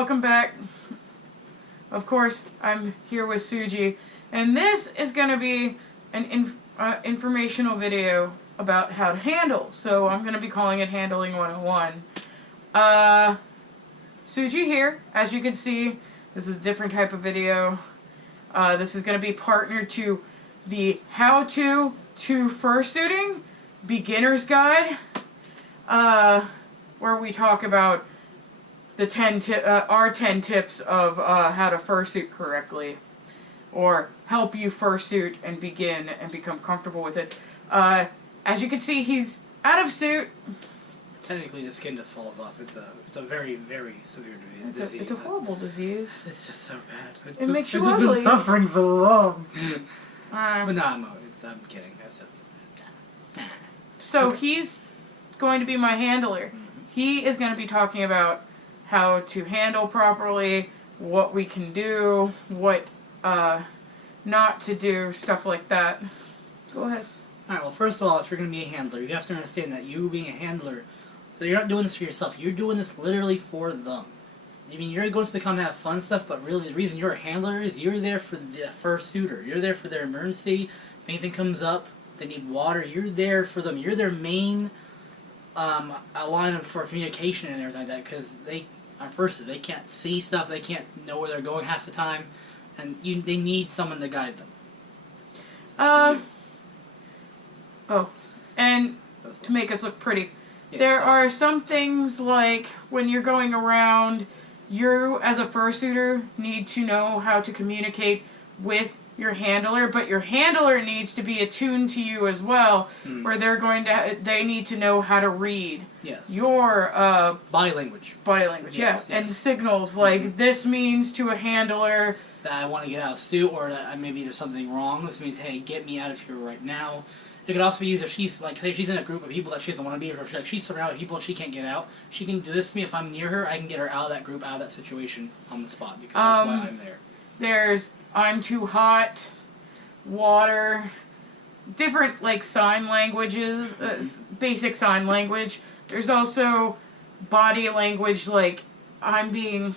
welcome back. Of course, I'm here with Suji, and this is going to be an informational video about how to handle. So I'm going to be calling it Handling 101. Suji here, as you can see, this is a different type of video. This is going to be partnered to the How-To Fursuiting Beginner's Guide, where we talk about the our 10 tips of how to fursuit correctly, or help you fursuit and begin and become comfortable with it. As you can see, he's out of suit. Technically, the skin just falls off. It's a very, very severe disease. It's a horrible disease. It's just so bad. It makes you ugly. ugly. It's just been suffering so long. But no, I'm kidding. That's just... So okay. He's going to be my handler. He is going to be talking about how to handle properly, what we can do, what not to do, stuff like that. Go ahead. Alright, well, first of all, if you're going to be a handler, you have to understand that you being a handler, you're not doing this for yourself. You're doing this literally for them. I mean, you're going to the con to have fun stuff, but really the reason you're a handler is you're there for the fursuiter. You're there for their emergency. If anything comes up, if they need water, you're there for them. You're their main line for communication and everything like that, because they are fursuiters. They can't see stuff. They can't know where they're going half the time, and they need someone to guide them. And to make us look pretty, Yeah, there are some things like when you're going around, you as a fursuiter need to know how to communicate with your handler, but your handler needs to be attuned to you as well, where they need to know how to read your body language. Body language, yes. And signals like this means to a handler that I want to get out of suit, or that maybe there's something wrong. This means, hey, get me out of here right now. It could also be used if she's like, say she's in a group of people that she doesn't want to be, or she's surrounded by people and she can't get out. She can do this to me. If I'm near her, I can get her out of that group, out of that situation on the spot, because that's why I'm there. There's I'm too hot, water, different like sign languages, basic sign language. There's also body language like I'm being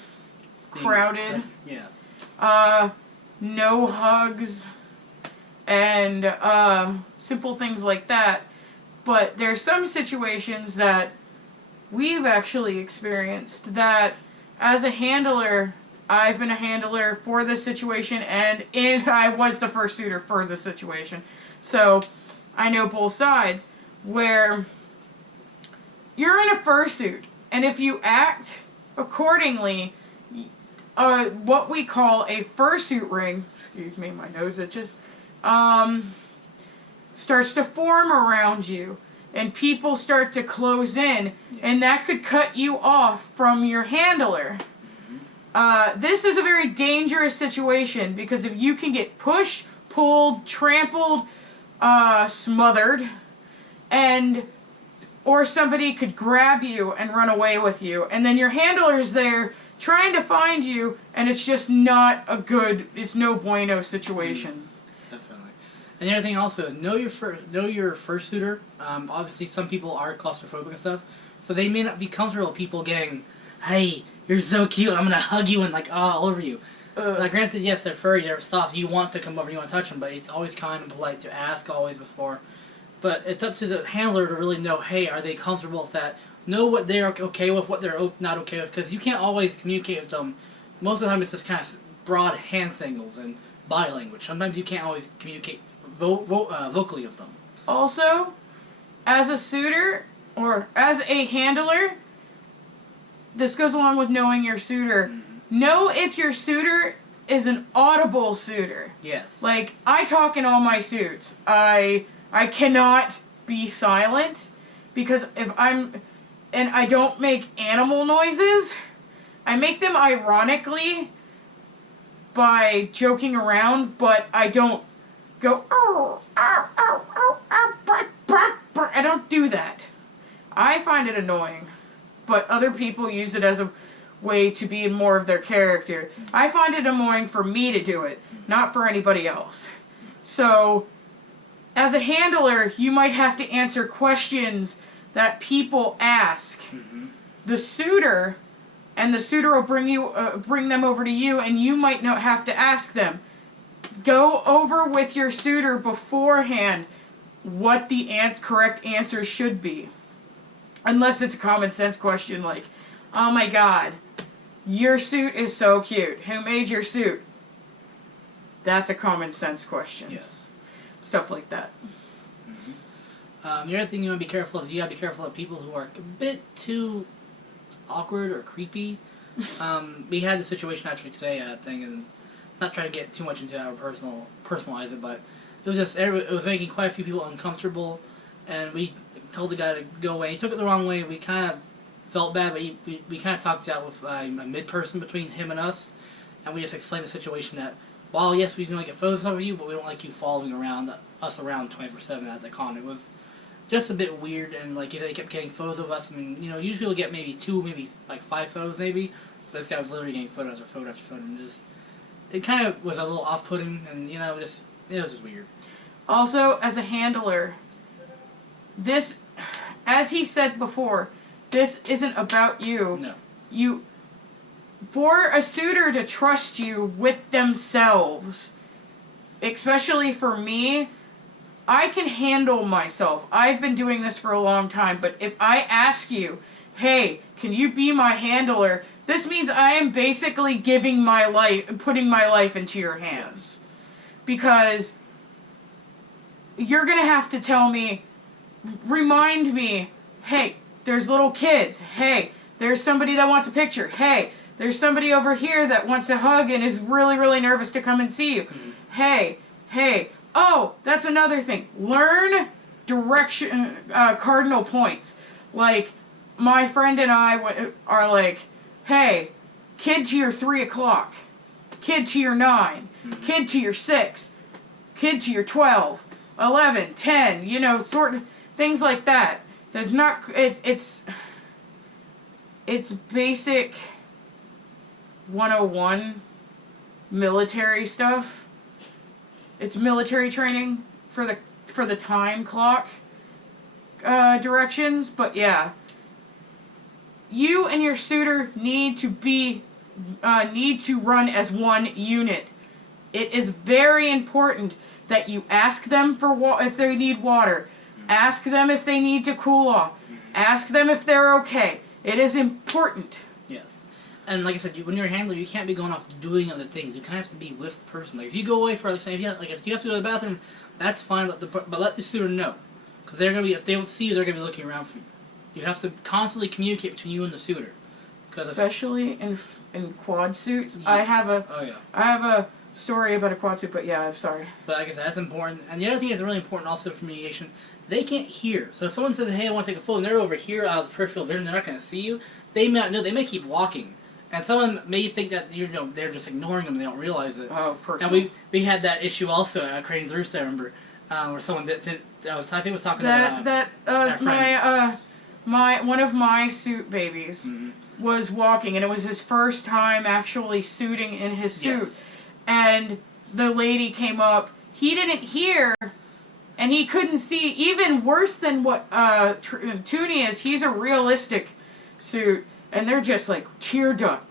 crowded. Yeah. No hugs, and simple things like that. But there's some situations that we've actually experienced that as a handler, I've been a handler for this situation, and I was the fursuiter for the situation. So I know both sides, where you're in a fursuit, and if you act accordingly, what we call a fursuit ring, excuse me, my nose itches, starts to form around you, and people start to close in, and that could cut you off from your handler. This is a very dangerous situation, because if you can get pushed, pulled, trampled, smothered, or somebody could grab you and run away with you, and then your handler's there trying to find you, and it's just not a good, it's no bueno situation. Definitely. And the other thing also is know your fursuiter. Obviously, some people are claustrophobic and stuff, so they may not be comfortable with people getting, hey, you're so cute, I'm gonna hug you and like all over you. Like, granted, yes, they're furry, they're soft, you want to come over, you want to touch them, but it's always kind of polite to ask always before. But it's up to the handler to really know, hey, are they comfortable with that? Know what they're okay with, what they're not okay with, because you can't always communicate with them. Most of the time it's just kind of broad hand signals and body language. Sometimes you can't always communicate vocally with them. Also, as a suitor, or as a handler, this goes along with knowing your suitor. Know if your suitor is an audible suitor. Yes. Like, I talk in all my suits. I cannot be silent, because and I don't make animal noises. I make them ironically by joking around, but I don't go, oh, ow, ow, ow, ow, bark, bark, bark. I don't do that. I find it annoying, but other people use it as a way to be more of their character. I find it annoying for me to do it, not for anybody else. So, as a handler, you might have to answer questions that people ask. The suitor and the suitor will bring them over to you, and you might not have to ask them. Go over with your suitor beforehand what the correct answer should be. Unless it's a common sense question like, oh my god, your suit is so cute. Who made your suit? That's a common sense question. Yes. Stuff like that. Mm-hmm. The other thing you want to be careful of, you got to be careful of people who are a bit too awkward or creepy. We had the situation actually today at thing, and not trying to get too much into our personalize it, but it was making quite a few people uncomfortable, and we told the guy to go away. He took it the wrong way. We kind of felt bad, but we kind of talked it out with a mid-person between him and us, and we just explained the situation that, while yes, we can get photos of you, but we don't like you following us around 24/7 at the con. It was just a bit weird, and like you said, he kept getting photos of us. I mean, usually we'll get maybe 2, maybe like 5 photos maybe, but this guy was literally getting photo after photo after photo, and it kind of was a little off-putting, and it was just weird. Also, as a handler, this, as he said before, this isn't about you. No. For a suitor to trust you with themselves, especially for me, I can handle myself. I've been doing this for a long time, but if I ask you, hey, can you be my handler? This means I am basically putting my life into your hands. Because you're going to have to tell me, remind me, hey, there's little kids. Hey, there's somebody that wants a picture. Hey, there's somebody over here that wants a hug and is really, really nervous to come and see you. Mm-hmm. Hey. Oh, that's another thing. Learn direction, cardinal points. Like, my friend and I are like, hey, kid to your 3 o'clock, kid to your 9, mm-hmm. kid to your 6, kid to your 12, 11, 10, sort of things like that. There's not, it's basic 101 military stuff. It's military training for the time clock directions, but yeah. You and your suitor need to run as one unit. It is very important that you ask them if they need water. Ask them if they need to cool off. Ask them if they're okay. It is important. Yes. And like I said, when you're a handler, you can't be going off doing other things. You kind of have to be with the person. Like if you go away for, if you have to go to the bathroom, that's fine. But let the student know, because they're gonna be, if they don't see you, they're gonna be looking around for you. You have to constantly communicate between you and the suitor. Especially in quad suits. Yeah. I have a story about a quad suit, but yeah, I'm sorry. But like I said, that's important. And the other thing that's really important also communication. They can't hear. So if someone says, "Hey, I want to take a photo," and they're over here out of the peripheral vision, they're not gonna see you. They may not know. They may keep walking. And someone may think that they're just ignoring them and they don't realize it. Oh, personally. And we had that issue also at Crane's Roost, I remember, where someone I think was talking about one of my suit babies mm-hmm. was walking, and it was his first time actually suiting in his suit. Yes. And the lady came up. He didn't hear, and he couldn't see. Even worse than what Toonie is, he's a realistic suit. And they're just like tear duct.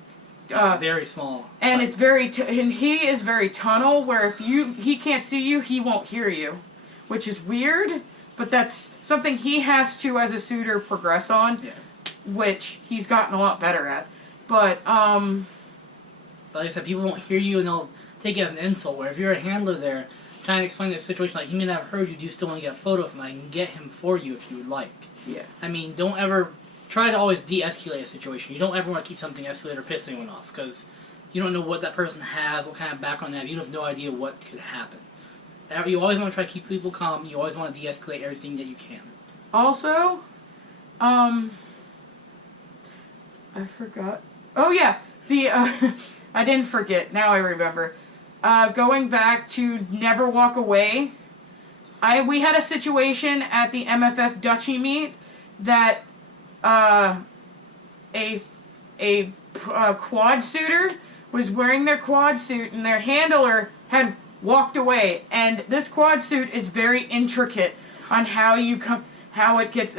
Very small. And it's and he is very tunnel, where if he can't see you, he won't hear you. Which is weird, but that's something he has to, as a suitor, progress on. Yes. Which he's gotten a lot better at. But, like I said, people won't hear you and they'll take it as an insult, where if you're a handler there, trying to explain the situation, like he may not have heard you, do you still want to get a photo of him? I can get him for you if you would like. Yeah. I mean, don't ever try to always de-escalate a situation. You don't ever want to keep something escalated or piss anyone off, because you don't know what that person has, what kind of background they have. You have no idea what could happen. You always want to try to keep people calm. You always want to de-escalate everything that you can. Also, I forgot. Oh yeah, I didn't forget. Now I remember. Going back to never walk away. We had a situation at the MFF Dutchie meet that a quad suitor was wearing their quad suit, and their handler had walked away. And this quad suit is very intricate on how it gets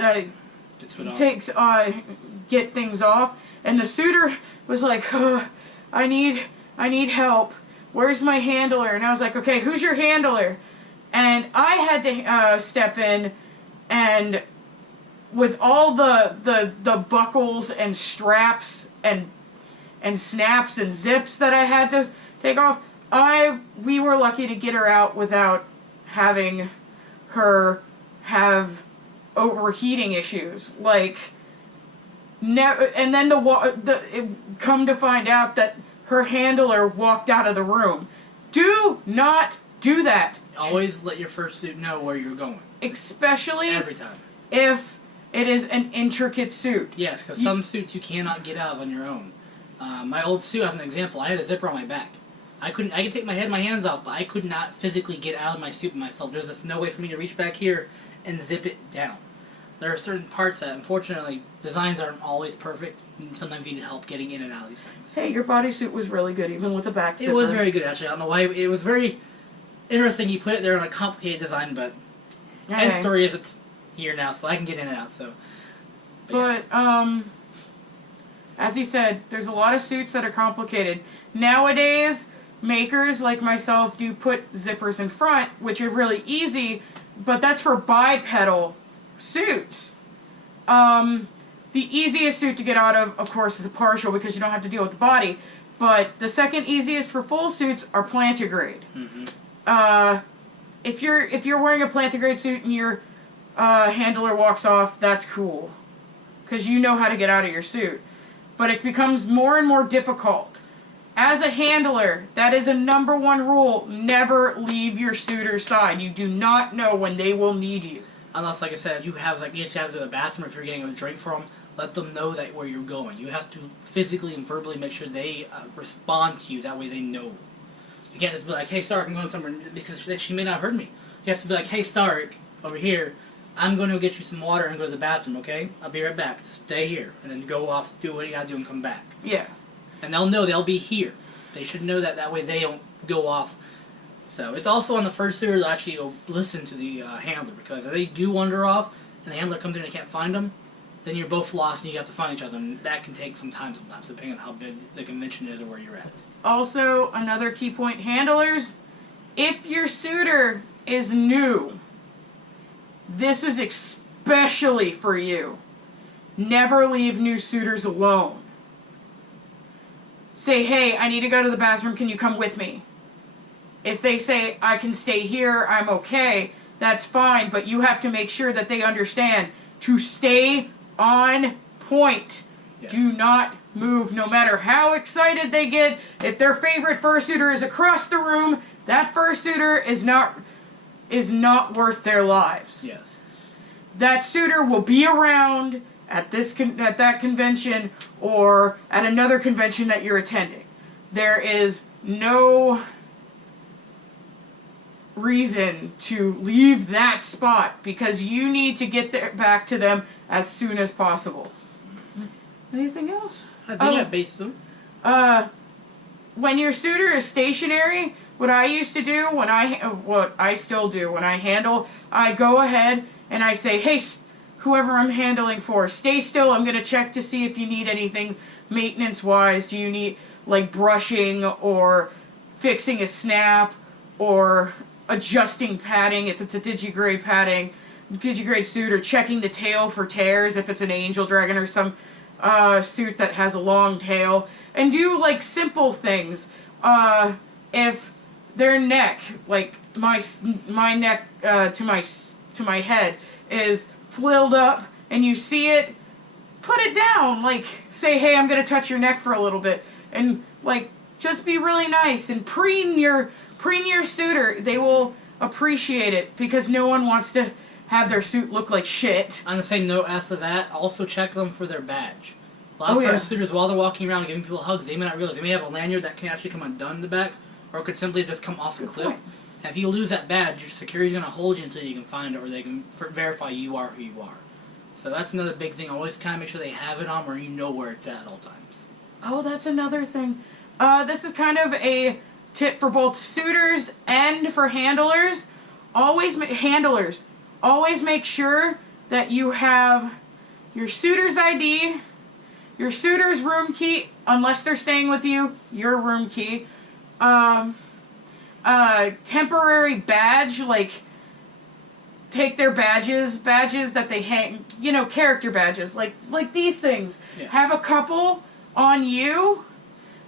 get things off. And the suitor was like, oh, I need help. Where's my handler? And I was like, okay, who's your handler? And I had to step in, and with all the buckles and straps and snaps and zips that I had to take off, we were lucky to get her out without having her have overheating issues. Like, never. And then it come to find out that her handler walked out of the room. Do not do that. Always let your fursuit know where you're going. Especially every time. If it is an intricate suit. Yes, because some suits you cannot get out of on your own. My old suit, as an example, I had a zipper on my back. I could take my hands out, but I could not physically get out of my suit myself. There's just no way for me to reach back here and zip it down. There are certain parts that, unfortunately, designs aren't always perfect, and sometimes you need help getting in and out of these things. Hey, your bodysuit was really good, even with the back zipper. It was very good, actually. I don't know why. It was very interesting. You put it there on a complicated design, but okay. And story is it's here now, so I can get in and out. So, but yeah. As you said, there's a lot of suits that are complicated nowadays. Makers like myself do put zippers in front, which are really easy, but that's for bipedal suits. The easiest suit to get out of course, is a partial because you don't have to deal with the body. But the second easiest for full suits are plantigrade. Mm-hmm. If you're wearing a plantigrade suit and your handler walks off, that's cool, because you know how to get out of your suit. But it becomes more and more difficult. As a handler, that is a #1 rule. Never leave your suitor's side. You do not know when they will need you. Unless, like I said, you have to go to the bathroom. If you're getting a drink from them, let them know that where you're going. You have to physically and verbally make sure they respond to you. That way they know. You can't just be like, hey, Starrik, I'm going somewhere, because she may not have heard me. You have to be like, hey, Starrik, over here, I'm going to go get you some water and go to the bathroom, okay? I'll be right back. Stay here. And then go off, do what you gotta do, and come back. Yeah. And they'll know they'll be here. They should know that. That way they don't go off. So it's also on the fursuiter to actually listen to the handler, because if they do wander off and the handler comes in and can't find them, then you're both lost and you have to find each other, and that can take some time sometimes, depending on how big the convention is or where you're at. Also, another key point, handlers, if your suitor is new, this is especially for you. Never leave new suitors alone. Say, hey, I need to go to the bathroom, can you come with me? If they say, I can stay here, I'm okay, that's fine, but you have to make sure that they understand to stay on point. Yes. Do not move, no matter how excited they get. If their favorite fursuiter is across the room, that fursuiter is not worth their lives. Yes. That suitor will be around at that convention or at another convention that you're attending. There is no reason to leave that spot, because you need to get back to them as soon as possible. Anything else? I think I based them. When your suitor is stationary, what I used to do, what I still do when I handle, I go ahead and I say, hey, whoever I'm handling for, stay still. I'm going to check to see if you need anything maintenance-wise. Do you need, like, brushing or fixing a snap or adjusting padding if it's a digigrade padding, digigrade suit, or checking the tail for tears if it's an angel dragon or some suit that has a long tail. And do, like, simple things. If their neck, like my neck to my head is flilled up and you see it, put it down. Like, say, hey, I'm gonna touch your neck for a little bit, and like, just be really nice and preen your suitor. They will appreciate it, because no one wants to have their suit look like shit. On the same note, as to that, also check them for their badge. A lot of fursuiters, while they're walking around giving people hugs, they may not realize they may have a lanyard that can actually come undone in the back, or it could simply just come off the clip. And if you lose that badge, your security's going to hold you until you can find it, or they can verify you are who you are. So that's another big thing. Always kind of make sure they have it on, or you know where it's at all times. Oh, that's another thing. This is kind of a tip for both suitors and for handlers. Always make sure that you have your suitor's ID, Your suitor's room key, unless they're staying with you, your room key. Temporary badge, like, take their badges that they hang, character badges, like these things. Yeah. Have a couple on you,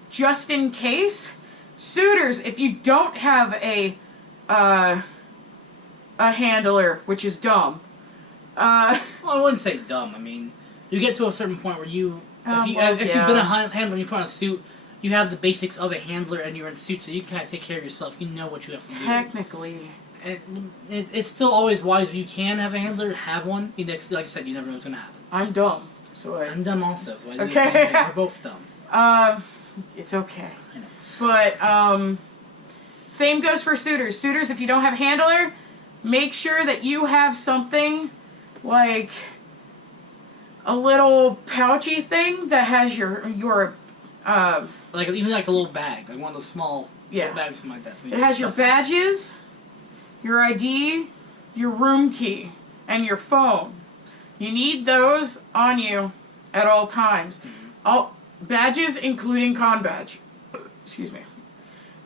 just in case. Suitors, if you don't have a handler, which is dumb. Well, I wouldn't say dumb. I mean, you get to a certain point where if you've been a handler and you put on a suit, you have the basics of a handler and you're in a suit, so you can kind of take care of yourself. You know what you have to do. Technically. It's still always wise if you can have a handler, have one. Like I said, you never know what's going to happen. I'm dumb, so I'm dumb also, so I do okay. the same thing. We're both dumb. It's okay. I know. But, same goes for suitors. Suitors, if you don't have a handler, make sure that you have something like a little pouchy thing that has your like even like a little bag, like one of those small yeah bags, something like that. So it has your badges, your ID, your room key, and your phone. You need those on you at all times. Mm-hmm. All badges, including con badge. Excuse me.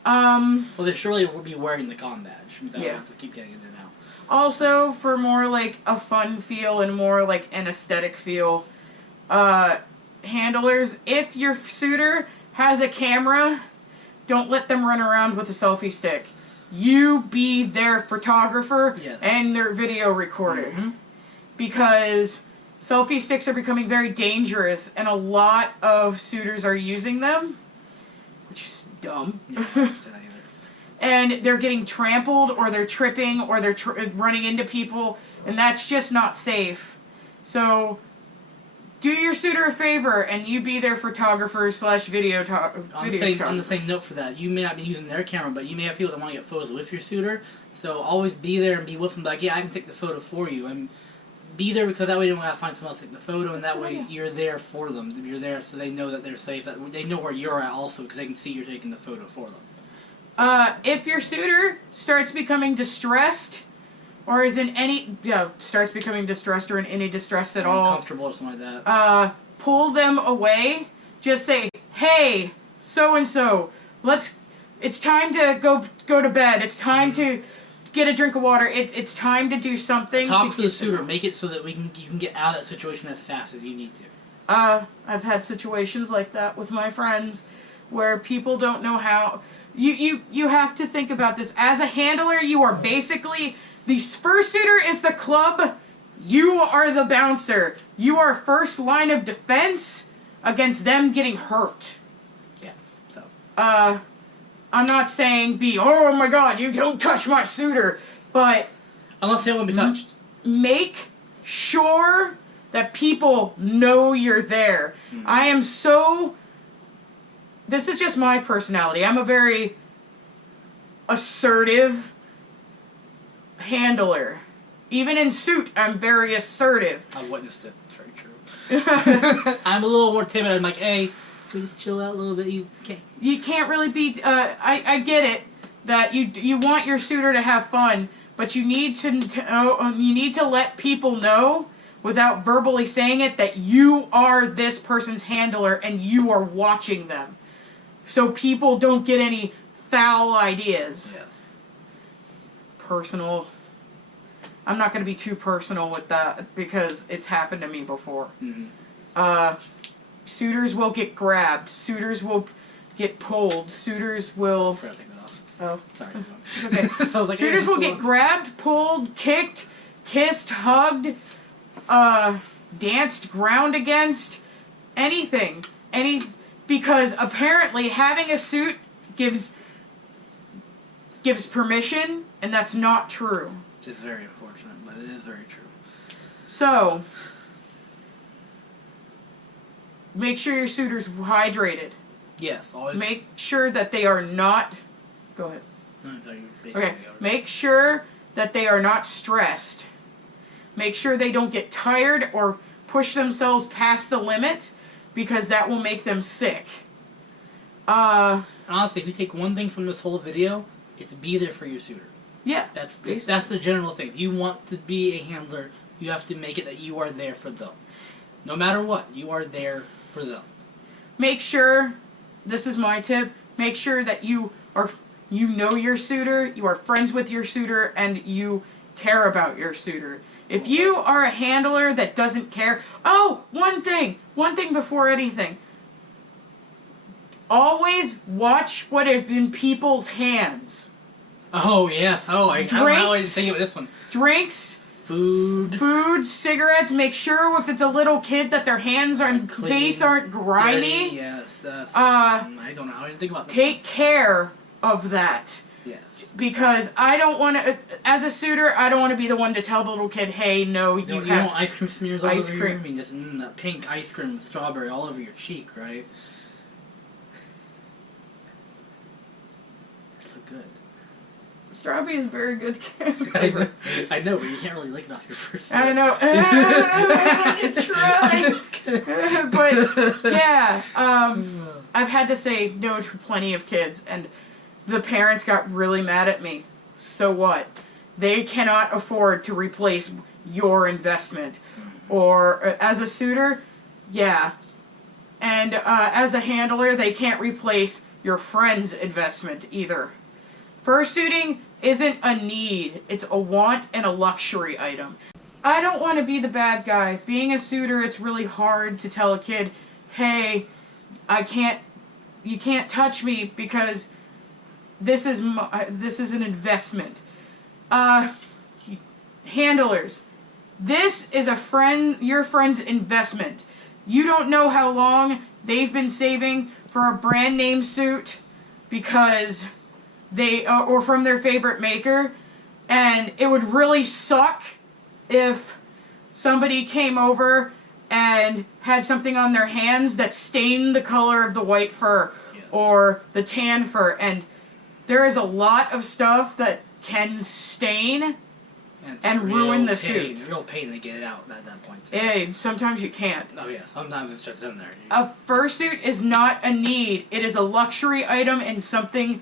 Well, they surely will be wearing the con badge. Yeah. To keep getting it now. Also, for more like a fun feel and more like an aesthetic feel, handlers, if your suitor has a camera, don't let them run around with a selfie stick. You be their photographer and their video recorder. Mm-hmm. Because selfie sticks are becoming very dangerous and a lot of suitors are using them, which is dumb. Yeah, I don't understand that either. And they're getting trampled, or they're tripping, or they're running into people, and that's just not safe. So, do your suitor a favor, and you be their photographer / video On the same note for that, you may not be using their camera, but you may have people that want to get photos with your suitor. So always be there and be with them. Like, yeah, I can take the photo for you, and be there because that way you don't have to find someone else to take the photo, and that way you're there for them. You're there so they know that they're safe. That they know where you're at also because they can see you're taking the photo for them. If your suitor starts becoming distressed, or is in any starts becoming distressed or in any distress at all, uncomfortable or something like that, pull them away. Just say, "Hey, so and so, it's time to go to bed. It's time to get a drink of water. It's time to do something." Talk to the suitor. Make it so that you can get out of that situation as fast as you need to. I've had situations like that with my friends, where people don't know how. You have to think about this. As a handler, you are basically, the fursuiter is the club, you are the bouncer. You are first line of defense against them getting hurt. Yeah, so. I'm not saying oh my god, you don't touch my suitor, but... Unless they want to be touched. Make sure that people know you're there. Mm-hmm. I am so... This is just my personality. I'm a very assertive handler. Even in suit, I'm very assertive. I've witnessed it. It's very true. I'm a little more timid. I'm like, hey, can we just chill out a little bit? You can't really be... I get it that you want your suitor to have fun, but you need to let people know, without verbally saying it, that you are this person's handler and you are watching them. So people don't get any foul ideas. Yes. Personal. I'm not going to be too personal with that because it's happened to me before. Mm-hmm. Suitors will get grabbed. Suitors will get pulled. Suitors will... I forgot to take that off. Oh. Sorry. It's okay. I was like, Suitors will get grabbed, pulled, kicked, kissed, hugged, danced, ground against, anything. Because apparently having a suit gives permission, and that's not true. Which is very unfortunate, but it is very true. So, make sure your suitor's hydrated. Yes, always. Make sure that they are not... Go ahead. No, Okay, make sure that they are not stressed. Make sure they don't get tired or push themselves past the limit, because that will make them sick. Honestly, if you take one thing from this whole video, it's be there for your suitor. Yeah. That's the general thing. If you want to be a handler, you have to make it that you are there for them. No matter what, you are there for them. Make sure, this is my tip, make sure that you know your suitor, you are friends with your suitor, and you care about your suitor. If you are a handler that doesn't care... Oh, one thing before anything. Always watch what is in people's hands. Oh, yes. Oh, I don't know how I didn't think of this one. Drinks. Food, cigarettes. Make sure if it's a little kid that their hands and face aren't grimy. Dirty, yes, that's... I don't know how I didn't think about that. Take care of that. Yes. Because I don't want to, as a suitor, I don't want to be the one to tell the little kid, hey, no, you don't want ice cream smears all over your... I mean, just that pink ice cream with strawberry all over your cheek, right? Look good. Strawberry is very good flavor. I know, but you can't really lick it off your first. I know. Try. But yeah, I've had to say no to plenty of kids, and the parents got really mad at me. So what? They cannot afford to replace your investment. Or as a suitor, yeah. And as a handler, they can't replace your friend's investment either. Fursuiting isn't a need, it's a want and a luxury item. I don't want to be the bad guy. Being a suitor, it's really hard to tell a kid, hey, you can't touch me because this is an investment. Handlers, this is your friend's investment. You don't know how long they've been saving for a brand name suit because or from their favorite maker, and it would really suck if somebody came over and had something on their hands that stained the color of the white fur or the tan fur, and there is a lot of stuff that can stain and ruin the suit. It's a real pain to get it out at that point. Hey, sometimes you can't. Oh yeah, sometimes it's just in there. A fursuit is not a need. It is a luxury item and something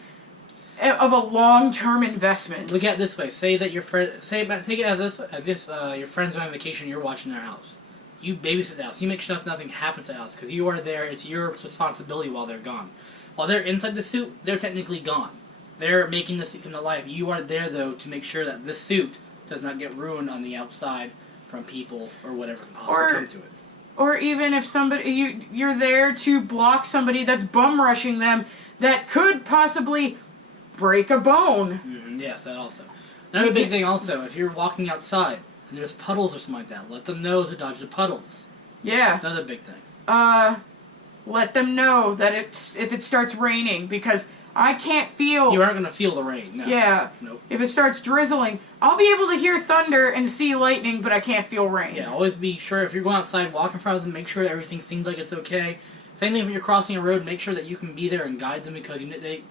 of a long-term investment. Look at it this way. Say that your friend... take it as if your friend's on vacation, you're watching their house. You babysit the house. You make sure nothing happens to the house, because you are there. It's your responsibility while they're gone. While they're inside the suit, they're technically gone. They're making the suit come to life. You are there, though, to make sure that this suit does not get ruined on the outside from people or whatever can possibly come to it. Or even if you're there to block somebody that's bum rushing them that could possibly break a bone. Yes, that also. Another big thing also, if you're walking outside and there's puddles or something like that, let them know to dodge the puddles. Yeah. That's another big thing. Let them know that if it starts raining, because I can't feel... You aren't going to feel the rain, no. Yeah. Nope. If it starts drizzling, I'll be able to hear thunder and see lightning, but I can't feel rain. Yeah, always be sure if you're going outside, walk in front of them, make sure everything seems like it's okay. Same thing if you're crossing a road, make sure that you can be there and guide them, because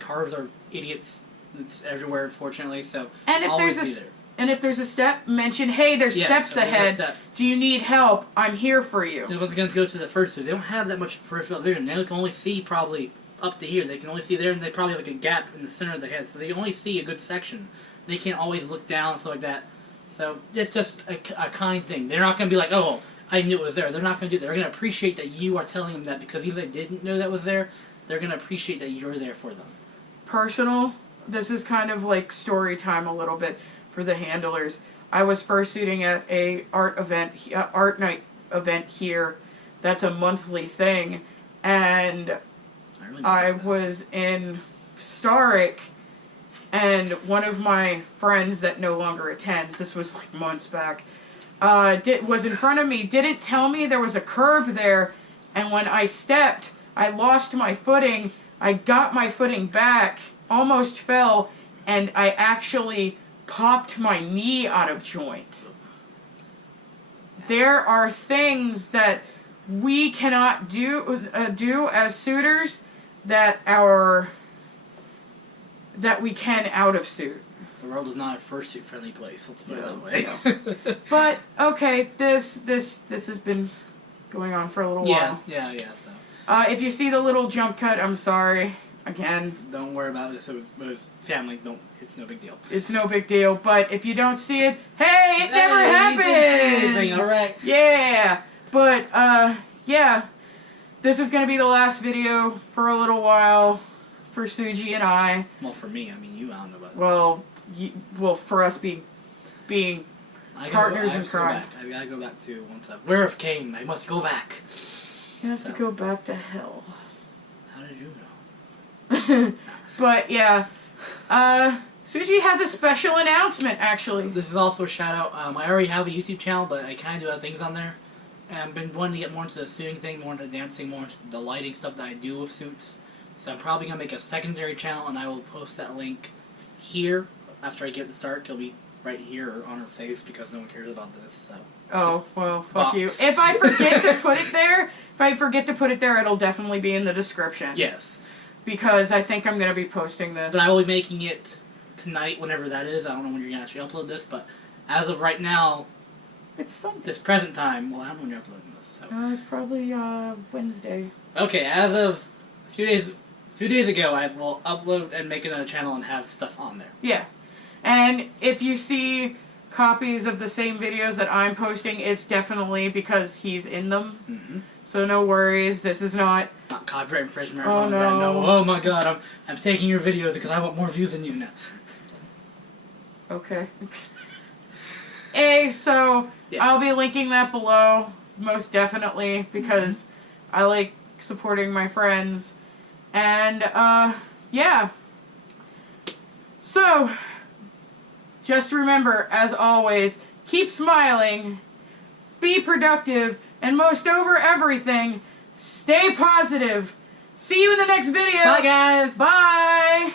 cars are idiots. It's everywhere, unfortunately, so always be there. And if there's a step, mention, hey, there's steps ahead. Do you need help? I'm here for you. No one's going to go to the first suit. They don't have that much peripheral vision. They can only see probably up to here. They can only see there, and they probably have like a gap in the center of the head, so they only see a good section. They can't always look down and stuff like that. So it's just a kind thing. They're not going to be like, oh, I knew it was there. They're not going to do that. They're going to appreciate that you are telling them that, because even if they didn't know that was there, they're going to appreciate that you're there for them. Personal, this is kind of like story time a little bit for the handlers. I was fursuiting at a art night event here. That's a monthly thing, and I was in Starrik, and one of my friends that no longer attends, this was like months back, was in front of me, didn't tell me there was a curb there, and when I stepped, I lost my footing. I got my footing back, almost fell, and I actually popped my knee out of joint. There are things that we cannot do as suitors that we can out of suit. The world is not a fursuit friendly place. Let's put it that way. But okay, this has been going on for a little while. Yeah. So. If you see the little jump cut, I'm sorry. Again. Don't worry about it. So it's family. It's no big deal. It's no big deal. But if you don't see it, hey, it never happened. You didn't see anything, all right. Yeah. But yeah. this is going to be the last video for a little while for Sugio and I. Well, for me, I mean, I don't know about that. Well, for us being partners in crime. I gotta go back to once where it came. I must go back. You have to go back to hell. How did you know? But yeah, Sugio has a special announcement actually. This is also a shout out. I already have a YouTube channel, but I kind of do have things on there. And I've been wanting to get more into the suiting thing, more into dancing, more into the lighting stuff that I do with suits. So I'm probably gonna make a secondary channel, and I will post that link here after I get to Starrik. It'll be right here or on her face because no one cares about this. So. Oh well, fuck you. If I forget to put it there, it'll definitely be in the description. Yes. Because I think I'm gonna be posting this. But I will be making it tonight, whenever that is. I don't know when you're gonna actually upload this, but as of right now, it's Sunday. This present time. Well, I don't know when you're uploading this. So. It's probably Wednesday. Okay, as of a few days ago, I will upload and make another channel and have stuff on there. Yeah, and if you see copies of the same videos that I'm posting, it's definitely because he's in them. Mm-hmm. So no worries. This is not copyright infringement or oh, something. no. No. Oh my god, I'm taking your videos because I want more views than you now. Okay. So yeah. I'll be linking that below, most definitely, because I like supporting my friends. And, yeah. So, just remember, as always, keep smiling, be productive, and most over everything, stay positive. See you in the next video. Bye, guys. Bye.